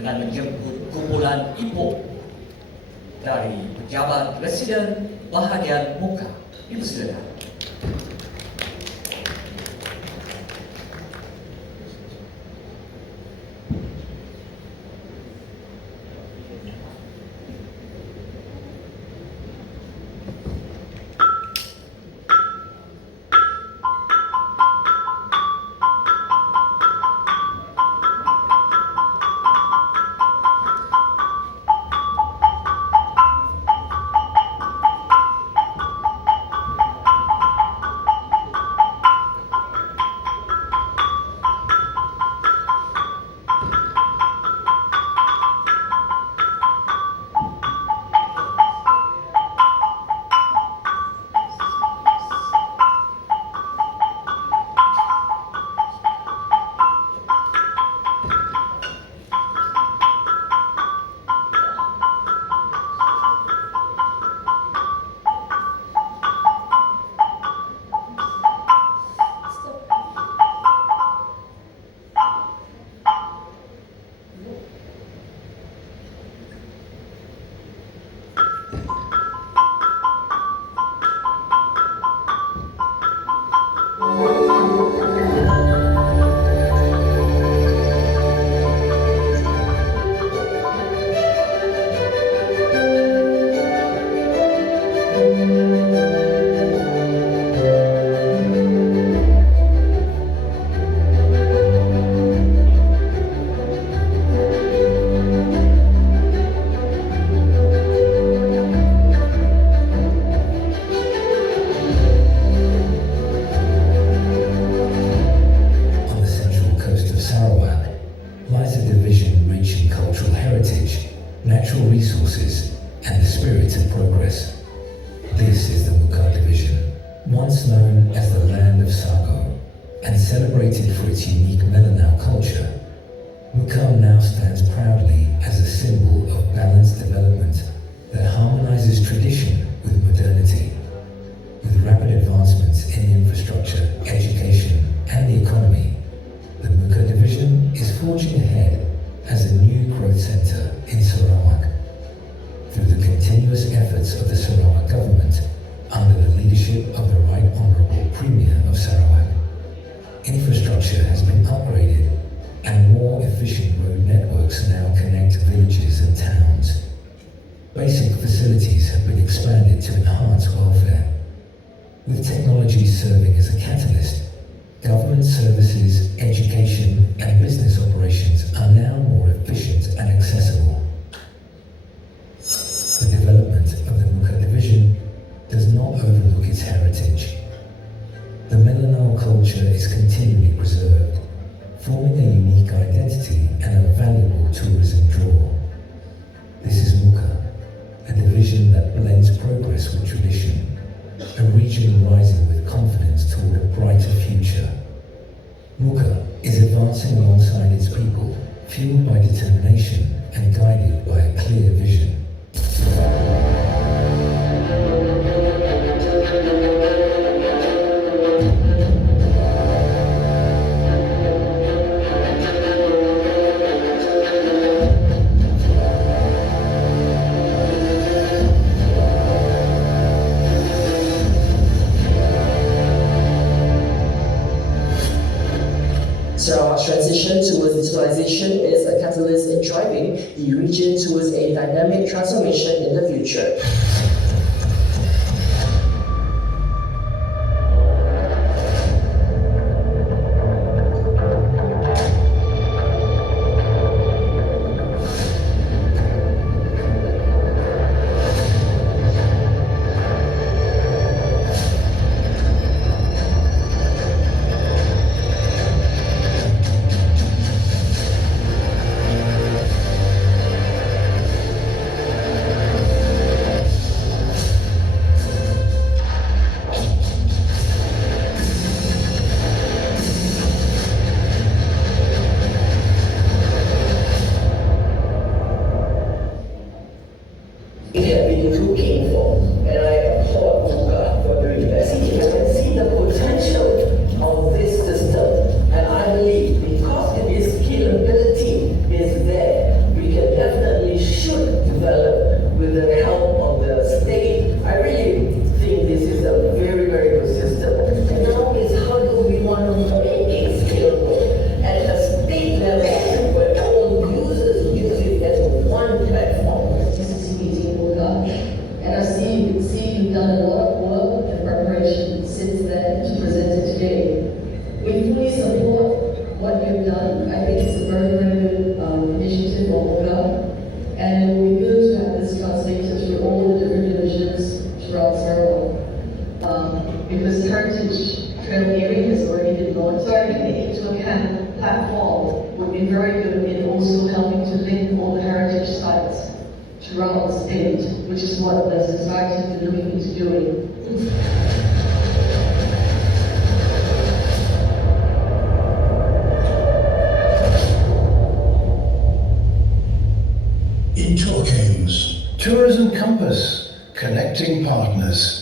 dengan menjemput kumpulan IPOK dari pejabat Presiden bahagian muka. Dipersilakan. natural resources, and the spirit of progress. This is the Muka division, once known as the land of Sago, and celebrated for its unique Melanau culture. Muka now stands proudly as a symbol of balanced development that harmonizes tradition with modernity. With rapid advancements in infrastructure, education, and the economy, the Muka division is forging ahead as a new growth center in Sarawak. Through the continuous efforts of the Sarawak government under the leadership of the Right Honourable Premier of Sarawak, infrastructure has been upgraded and more efficient road networks now connect villages and towns. Basic facilities have been expanded to enhance welfare. With technology serving as a catalyst, government services, education, and business operations are now more efficient and accessible. The development of the Muka division does not overlook its heritage. The Melanau culture is continually preserved, forming a unique identity and a valuable tourism draw. This is Muka, a division that blends progress with tradition, a region rising with confidence toward a brighter future. Muka is advancing alongside its people, fueled by determination and guided by a clear vision. Sarawak's transition towards digitalization is a catalyst in driving the region towards a dynamic transformation in the future. burden in also helping to link all the heritage sites throughout the state, which is what the society is looking into doing. Intour Games, Tourism Compass, connecting partners.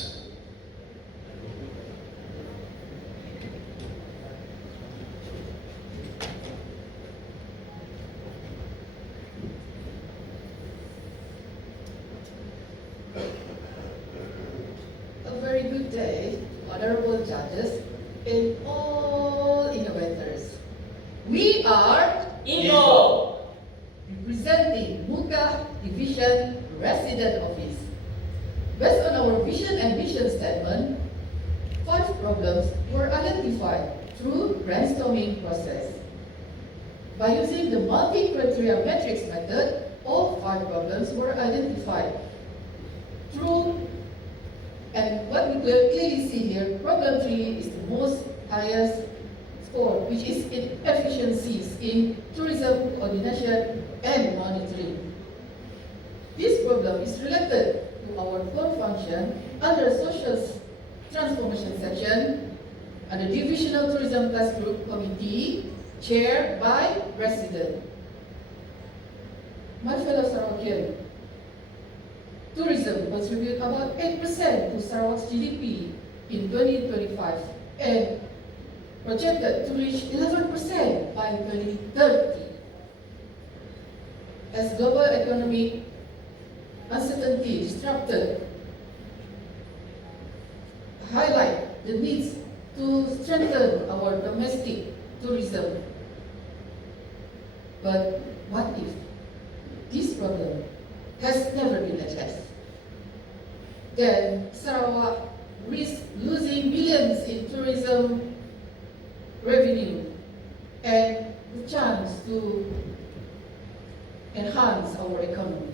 A very good day, honorable judges and all innovators. We are Info. representing Muka Division Resident Office. Based on our vision and mission statement, 5 problems were identified through brainstorming process. By using the multi-criteria matrix method, all 5 problems were identified. And what we clearly see here, problem 3 is the most highest score, which is inefficiencies in tourism coordination and monitoring. This problem is related to our core function under social transformation section under Divisional Tourism Task Group Committee, chaired by President. My fellow Sarawakian, tourism contributes about 8% to Sarawak's GDP in 2025 and projected to reach 11% by 2030. As global economic uncertainty disrupted, highlight the needs to strengthen our domestic tourism. But what if this problem has never been addressed? Then Sarawak risks losing billions in tourism revenue and the chance to enhance our economy.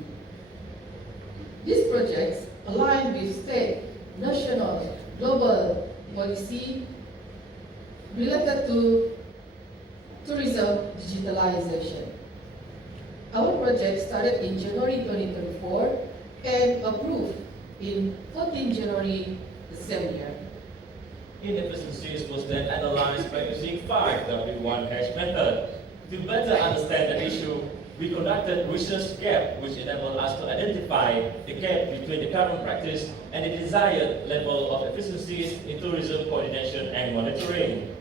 These projects align with state, national, global policy related to tourism digitalization. Our project started in January 2024 and approved in 14 January the same year. Inefficiencies was then analyzed by using 5 W1 hash method. To better understand the issue, we conducted research gap, which enabled us to identify the gap between the current practice and the desired level of efficiencies in tourism coordination and monitoring.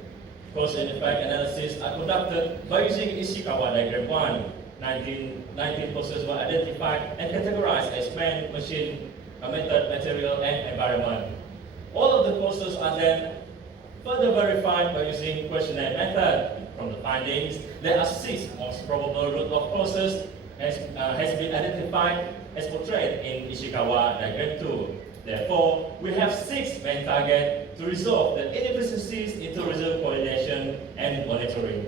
Cause and effect analysis are conducted by using Ishikawa diagram 1. 19 causes were identified and categorized as man, machine, method, material, and environment. All of the causes are then further verified by using questionnaire method. From the findings, there are 6 most probable root of causes has been identified as portrayed in Ishikawa diagram 2. Therefore, we have 6 main targets to resolve the inefficiencies in tourism coordination and monitoring.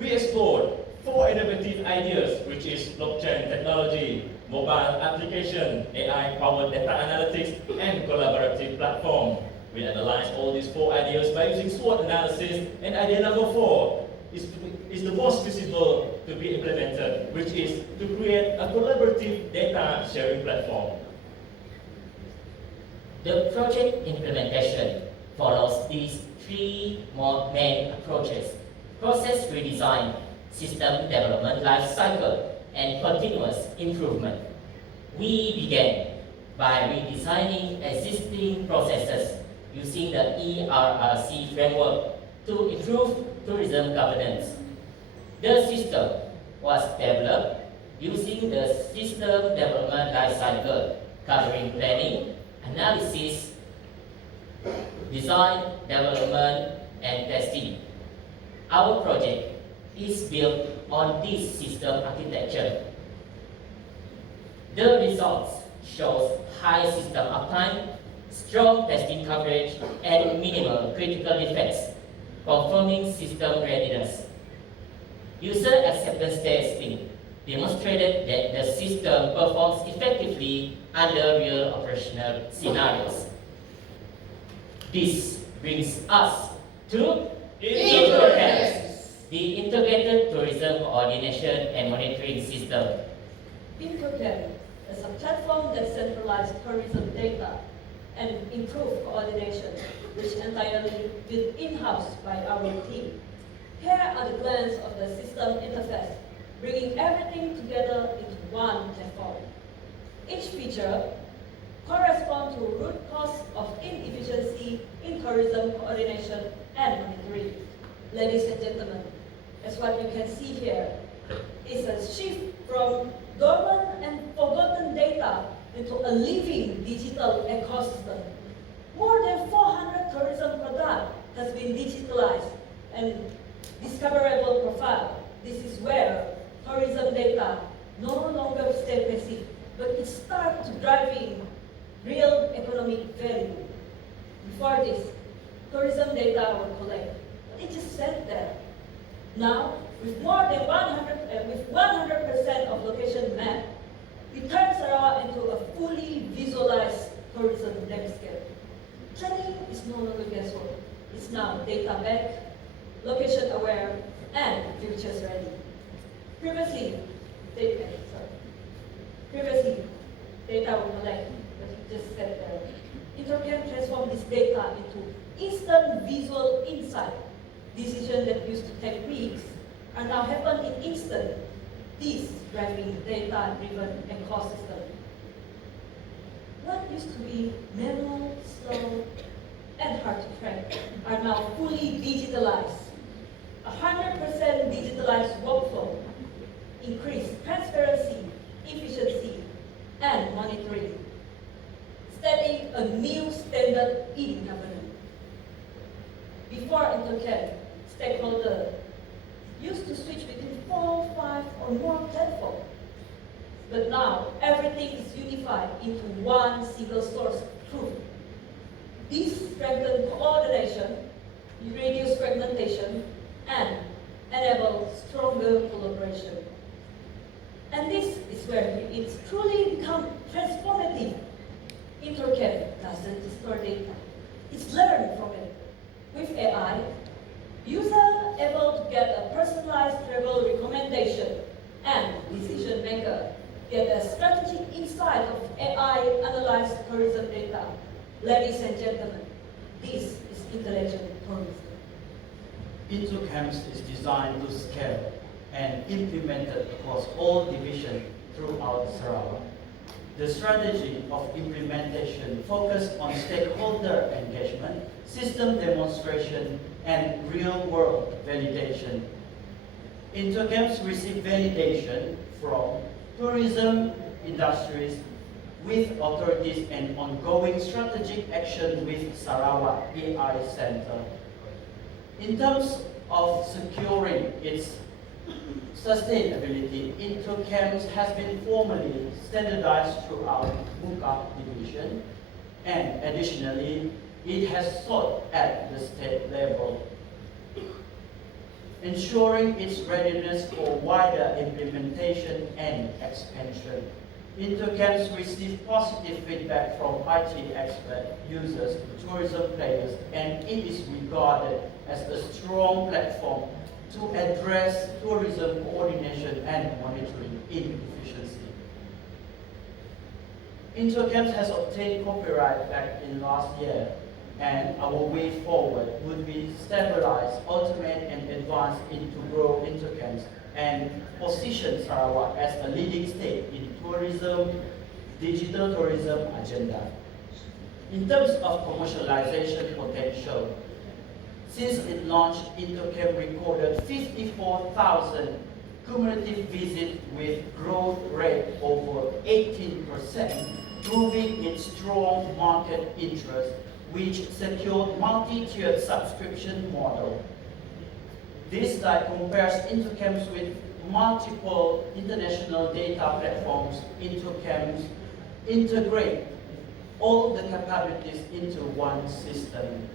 We explored 4 innovative ideas, which is blockchain technology, mobile application, AI-powered data analytics, and collaborative platform. We analyzed all these 4 ideas by using SWOT analysis, and idea number 4 is the most feasible to be implemented, which is to create a collaborative data sharing platform. The project implementation follows these 3 main approaches: process redesign, system development life cycle, and continuous improvement. We began by redesigning existing processes using the ERRC framework to improve tourism governance. The system was developed using the system development life cycle, covering planning, analysis, design, development, and testing. Our project is built on this system architecture. The results shows high system uptime, strong testing coverage, and minimal critical defects, confirming system readiness. User acceptance testing demonstrated that the system performs effectively under real operational scenarios. This brings us to Introduce. the Integrated Tourism Coordination and Monitoring System. IPOK is a platform that centralizes tourism data and improves coordination, which entirely built in-house by our team. Here are the glance of the system interface, bringing everything together into one platform. Each feature corresponds to root cause of inefficiency in tourism coordination and monitoring. Ladies and gentlemen, as what you can see here, is a shift from dormant and forgotten data into a living digital ecosystem. More than 400 tourism products has been digitalized and discoverable profile. This is where tourism data no longer stay passive, but it starts driving real economic value. Before this, tourism data were collected, but it just sat there. Now, with more than 100% of location mapped, we turn Sarawak into a fully visualized tourism landscape. Planning is no longer guesswork. It's now data-backed, location-aware, and futures-ready. Previously, data were collected, but it just sat there. IPOK transformed this data into instant visual insight. Decisions that used to take weeks are now happen in instant. This driving data-driven ecosystem. What used to be manual, slow, and hard to track are now fully digitalized. 100% digitalized workflow, increased transparency, efficiency, and monitoring, setting a new standard in governance. Before IPOK, stakeholders used to switch between 4, 5, or more platforms. But now, everything is unified into one single source of truth. This strengthens coordination, reduces fragmentation, and enables stronger collaboration. And this is where it's truly become transformative. IPOK doesn't store data. It's learned from it. With AI, users are able to get a personalized travel recommendation, and decision maker get a strategic insight of AI-analyzed tourism data. Ladies and gentlemen, this is intelligent tourism. IPOK is designed to scale and implemented across all divisions throughout Sarawak. The strategy of implementation focused on stakeholder engagement, system demonstration, and real-world validation. IPOK received validation from tourism industries with authorities and ongoing strategic action with Sarawak AI Center. In terms of securing its sustainability, IPOK has been formally standardized throughout MUKA division, and additionally, it has sought at the state level, ensuring its readiness for wider implementation and expansion. IPOK received positive feedback from IT experts, users, tourism players, and it is regarded as a strong platform to address tourism coordination and monitoring inefficiency. IPOK has obtained copyright back in last year, and our way forward would be stabilize, automate, and advance into grow IPOK and position Sarawak as a leading state in tourism, digital tourism agenda. In terms of commercialization potential, since it launched, IPOK recorded 54,000 cumulative visits with growth rate over 18%, proving its strong market interest, which secured multi-tiered subscription model. This slide compares IPOK with multiple international data platforms. IPOK integrate all the capabilities into one system.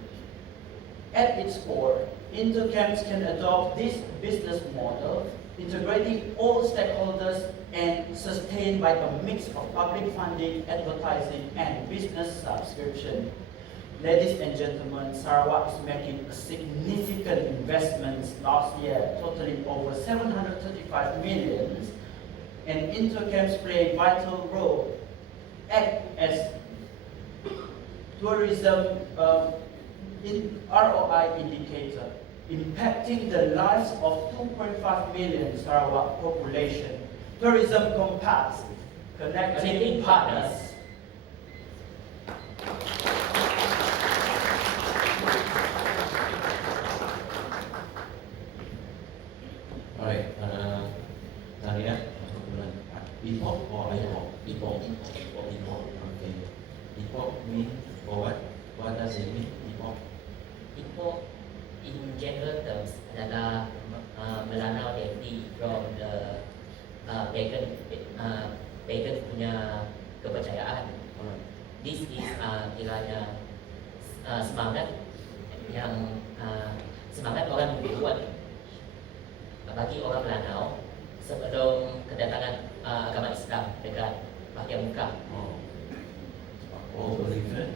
At its core, IPOK can adopt this business model, integrating all stakeholders and sustained by a mix of public funding, advertising, and business subscription. Ladies and gentlemen, Sarawak is making a significant investments last year, totaling over 735 million, and intercamps play a vital role, act as tourism in ROI indicator, impacting the lives of 2.5 million Sarawak population. Tourism compass, connecting partners. Alright, Talia, IPOK or IPOK? IPOK. IPOK. Okay. IPOK means for what? What does it mean? IPOK. IPOK in general terms adalah melanau dari from the pagan punya kepercayaan. This is kiranya semangat yang semangat orang berbuat bagi orang Melanau sebelum kedatangan agama Islam dekat bahagian muka. Different.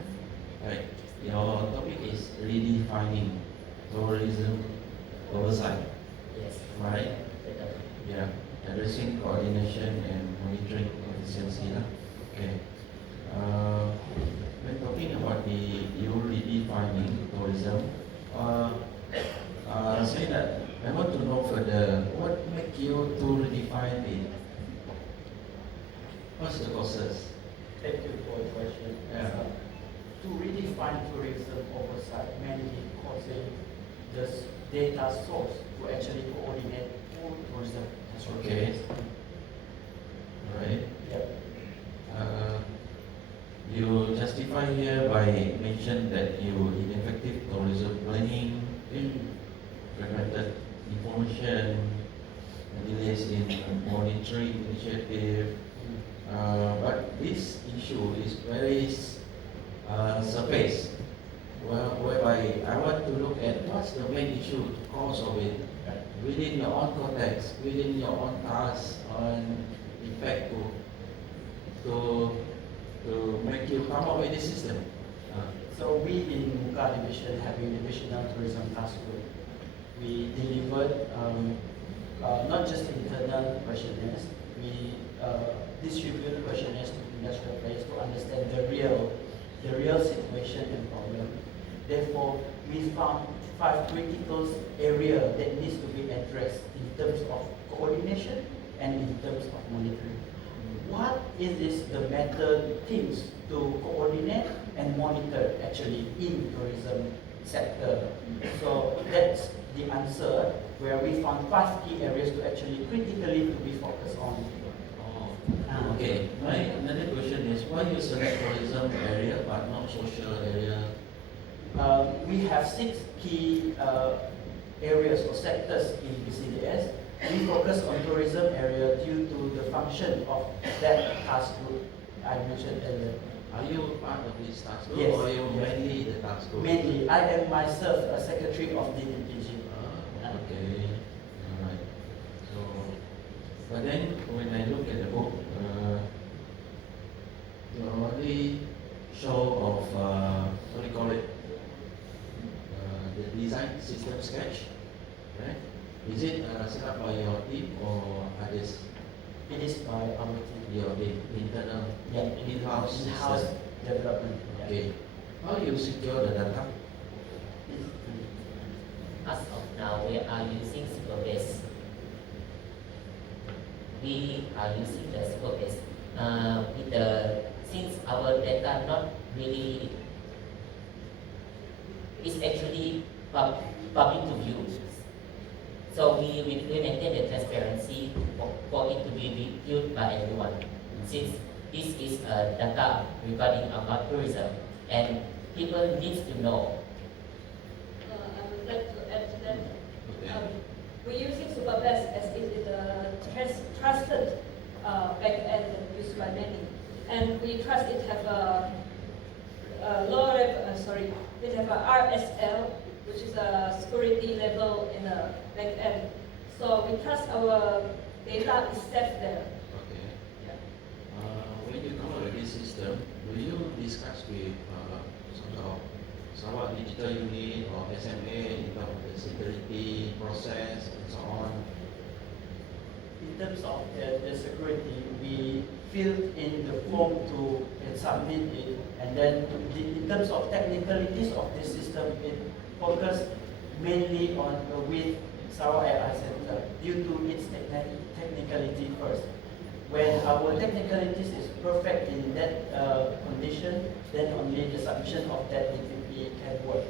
Right. Your topic is redefining tourism oversight. Yes. Right. Yeah. Addressing coordination and monitoring efficiency. Okay. When talking about the redefining tourism, say that I want to know further what make you to redefine it. What's the process? Thank you for the question. Yeah. To redefine tourism oversight, mainly causing this data source to actually coordinate all tourism. Okay. Right. Yep. You justify here by mention that you ineffective tourism planning, fragmented information, delays in monitoring initiative. But this issue is very surface, whereby I want to look at what's the main issue, cause of it, within your own context, within your own task, and effect to make you come up with this system. So we in Muka division having divisional tourism task group, we delivered not just internal questionnaires, we distribute questionnaires to industrial players to understand the real situation and problem. Therefore, we found 5 critical areas that needs to be addressed in terms of coordination and in terms of monitoring. What is this the method things to coordinate and monitor actually in tourism sector? So that's the answer where we found 5 key areas to actually critically to be focused on. Okay. My another question is why you select tourism area but not social area? We have 6 key areas or sectors in BCDS. We focus on tourism area due to the function of that task group I mentioned earlier. Are you part of this task group Yes. or are you mainly the task group? Mainly, I am myself a secretary of the DPG. Okay. Alright. So, but then when I look at the book, you only show of what do you call it? The design system sketch, right? Is it set up by your team or others? It is by our team. Your internal, in-house In-house system? development. Okay. How you secure the data? As of now, we are using Superbase. We are using the Superbase with the since our data not really is actually public to view. So we maintain the transparency for it to be reviewed by everyone. Since this is data regarding about tourism and people need to know. I would like to add to that. We're using Superbest as it is a trusted back-end used by many. And we trust it have a it have a RSL, which is a security level in the back-end. So we trust our data is safe there. Okay. Yeah. When you come up with this system, do you discuss with Sarawak Digital Unit or SMA in terms of the security process and so on? In terms of the security, we filled in the form to submit it, and then in terms of technicalities of this system, it focused mainly on with Sarawak AI Center due to its technicality first. When our technicalities is perfect in that condition, then only the submission of that DPP can work.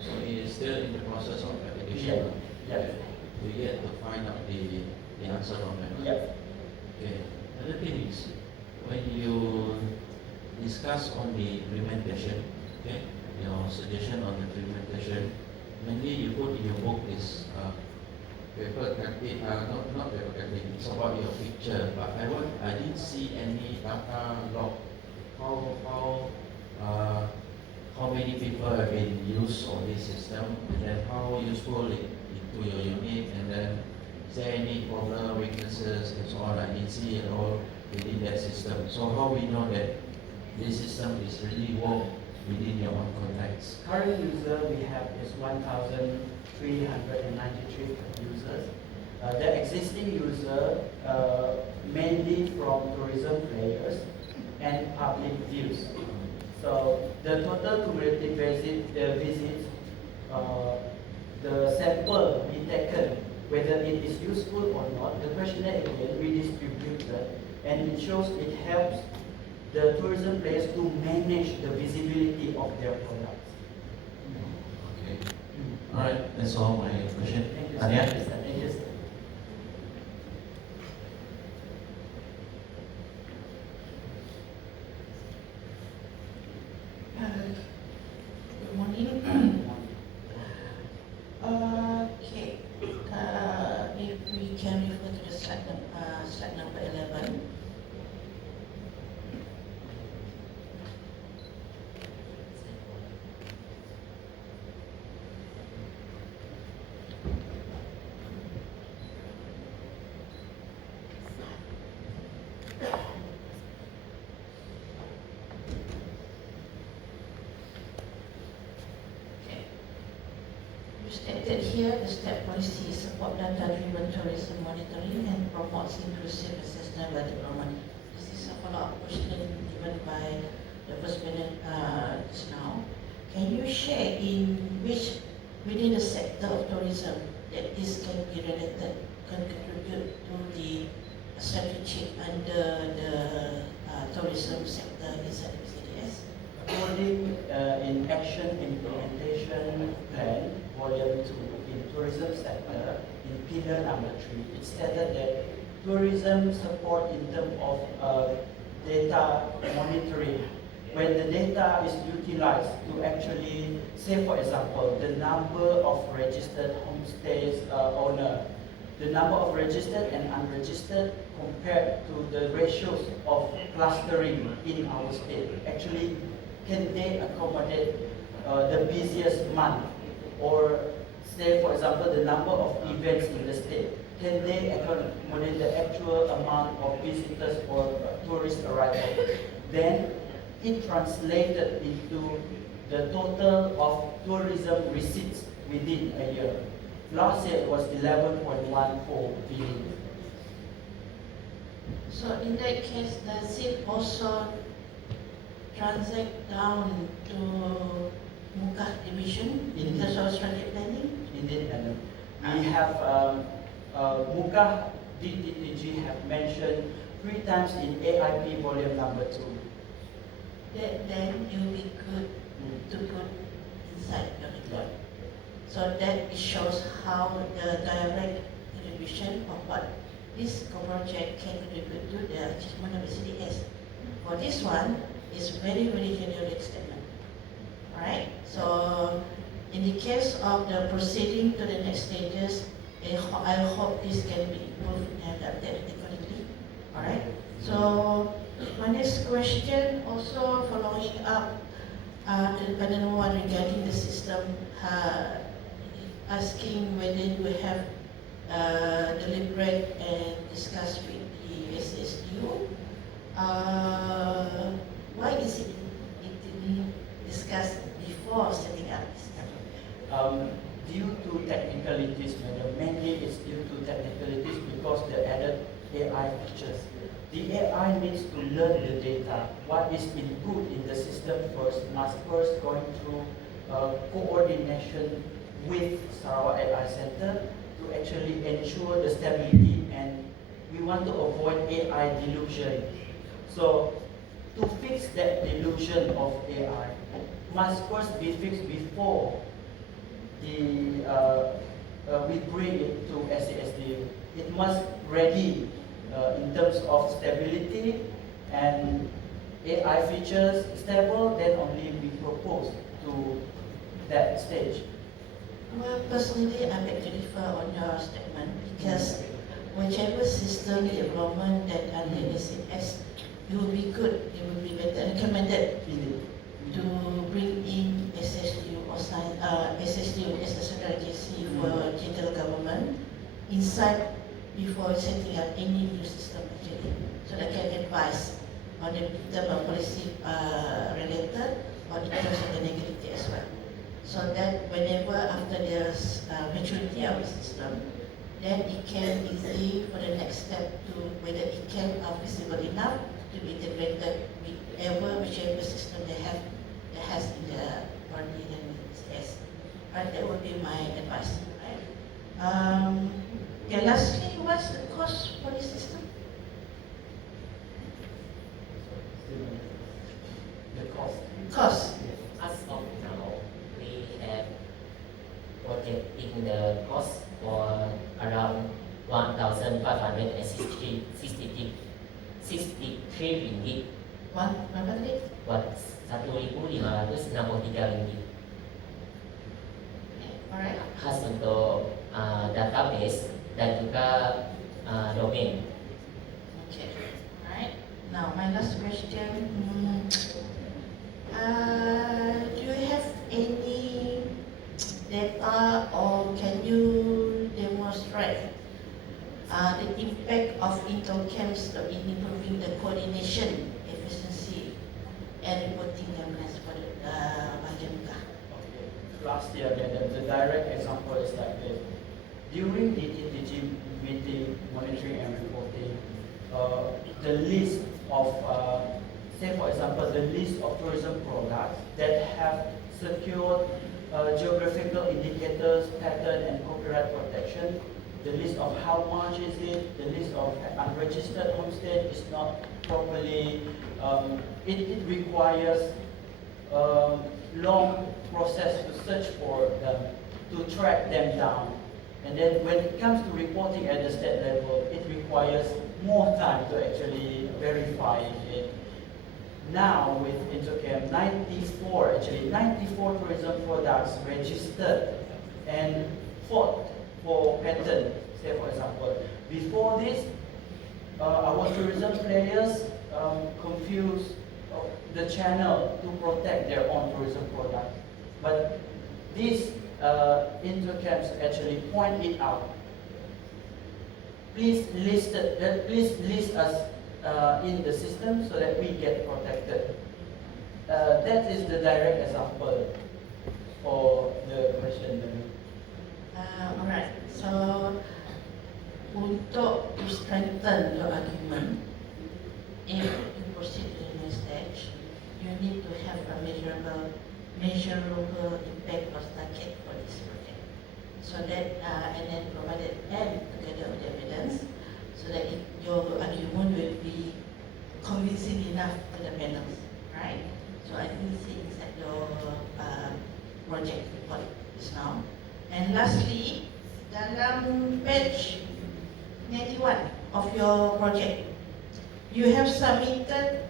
So it is still in the process of application. Yeah. We yet to find out the answer from them. Yeah. Okay. Another thing is when you discuss on the implementation, okay, your suggestion on the implementation, mainly you put in your book is paper cutting, not paper cutting, it's about your picture, but I didn't see any data log. How many people have been used on this system, and then how useful it to your unit, and then is there any problem, weaknesses, and so on. I didn't see it all within that system. So how we know that this system is really work within your own context? Current user we have is 1,393 users. The existing user mainly from tourism players and public views. So the total cumulative visits, the sample we taken, whether it is useful or not, the questionnaire again redistributed, and it shows it helps the tourism players to manage the visibility of their products. Okay. All right. That's all my question. Thank you, Tanya? sir. Thank you, sir. Good morning. Okay. If we can refer to the slide number 11. Stated here, the STEP policy support data-driven tourism monitoring and promotes inclusive and sustainable development. This is a follow-up question given by the first minute just now. Can you share in which within the sector of tourism that this can be related, can contribute to the strategy under the tourism sector inside the CDS? According in Action Implementation Plan, Volume 2, in tourism sector, in pillar number 3, it stated that tourism support in terms of data monitoring. When the data is utilized to actually, say for example, the number of registered homestays owner, the number of registered and unregistered compared to the ratios of clustering in our state. Actually, can they accommodate the busiest month? Or say for example the number of events in the state, can they accommodate the actual amount of visitors or tourist arrival? Then it translated into the total of tourism receipts within a year. Last year it was 11.14 billion. So in that case, does it also transact down to Muka division in terms of strategic planning? Indeed, madam. We have Muka DTG have mentioned 3 times in AIP volume number 2. Then it will be good to put inside your report. So that it shows how the direct contribution of what this project can contribute to the achievement of the CDS. For this one, it's very, very generic statement. Alright, so in the case of the proceeding to the next stages, I hope this can be improved and updated accordingly. Alright, so my next question also following up to the panel one regarding the system, asking whether you have deliberate and discussed with the SSU. Why is it didn't discuss because they added AI features. The AI needs to learn the data. What is input in the system must first going through coordination with Sarawak AI Center to actually ensure the stability, and we want to avoid AI delusion. So to fix that delusion of AI must first be fixed before we bring it to SASD. It must ready in terms of stability and AI features stable, then only we propose to that stage. Well, personally, I beg to differ on your statement because whichever system development that under SAS, it would be good, it would be better recommended to bring in SSU or SSU as a central agency for digital government inside before setting up any new system actually, so they can advise on the term of policy related or the terms of the negativity as well. So that whenever after there's maturity of the system, then it can easy for the next step to whether it can feasible enough to be integrated with whichever system they has in the already in SAS. Right, that would be my advice. Right. Okay, lastly, what's the cost for this system? The cost. Cost. As of now, we have projecting the cost for around 1,563 ringgit. 1,563 ringgit. Alright. Khas untuk database dan juga domain. Okay. Alright. Now my last question. Do you have any data or can you demonstrate the impact of intercamps in improving the coordination, efficiency, and reporting timelines for the bahagian muka? Okay. Last year, the direct example is like this. During the TTG meeting, monitoring and reporting, the list of, say for example, the list of tourism products that have secured geographical indicators, pattern and copyright protection, the list of how much is it, the list of unregistered homestead is not properly, it requires long process to search for them, to track them down. And then when it comes to reporting at the state level, it requires more time to actually verify it. Now with Intercam, 94 tourism products registered and fought for patent, say for example. Before this, our tourism players confused the channel to protect their own tourism products. But these intercamps actually point it out. Please list us in the system so that we get protected. That is the direct example for the question. Alright, so untuk to strengthen your argument, if you proceed to the next stage, you need to have a measurable impact or target for this project. So that and then provided and together with evidence, so that your argument will be convincing enough to the panels, right? So I didn't see inside your project report just now. And lastly, dalam page 91 of your project, you have submitted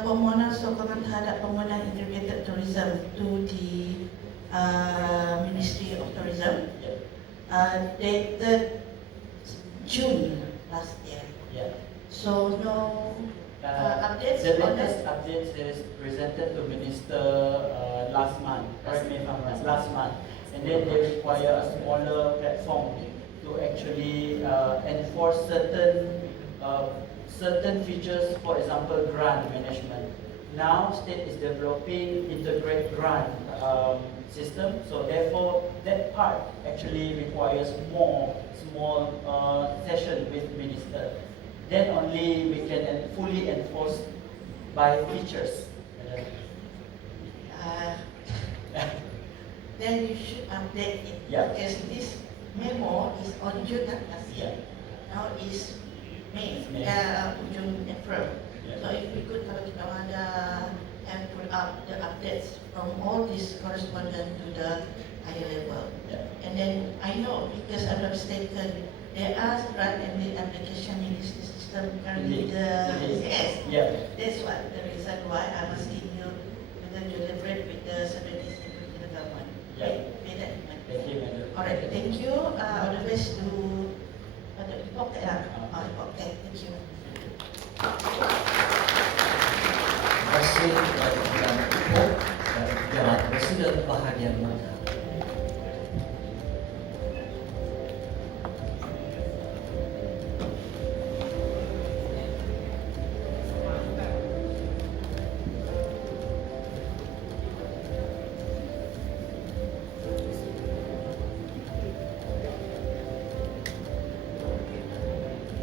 permohonan sokongan terhadap penggunaan integrated tourism to the Ministry of Tourism, dated June last year. Yeah. So no updates The on latest that? updates is presented to Minister last month, correct me if I'm wrong, last month. And then they require a smaller platform to actually enforce certain features, for example, grant management. Now, state is developing integrate grant system. So therefore, that part actually requires more small session with minister. Then only we can fully enforce by features. Then you should update it. Yeah. Because this memo is on June last year. Now is May, June, April. Yeah. So if we could kalau kita ada and put up the updates from all these correspondent to the higher level. Yeah. And then I know because I'm not mistaken, there are grant and lead application in this system currently. Yes. Yeah. That's what the reason why I'm asking you whether you deliberate with the separatist in the government. Yeah. Thank you, Madam. Alright, thank you. All the best to the IPOK. IPOK. Thank you. Terima kasih kepada Kumpulan IPOK dan Pejabat Presiden bahagian muka.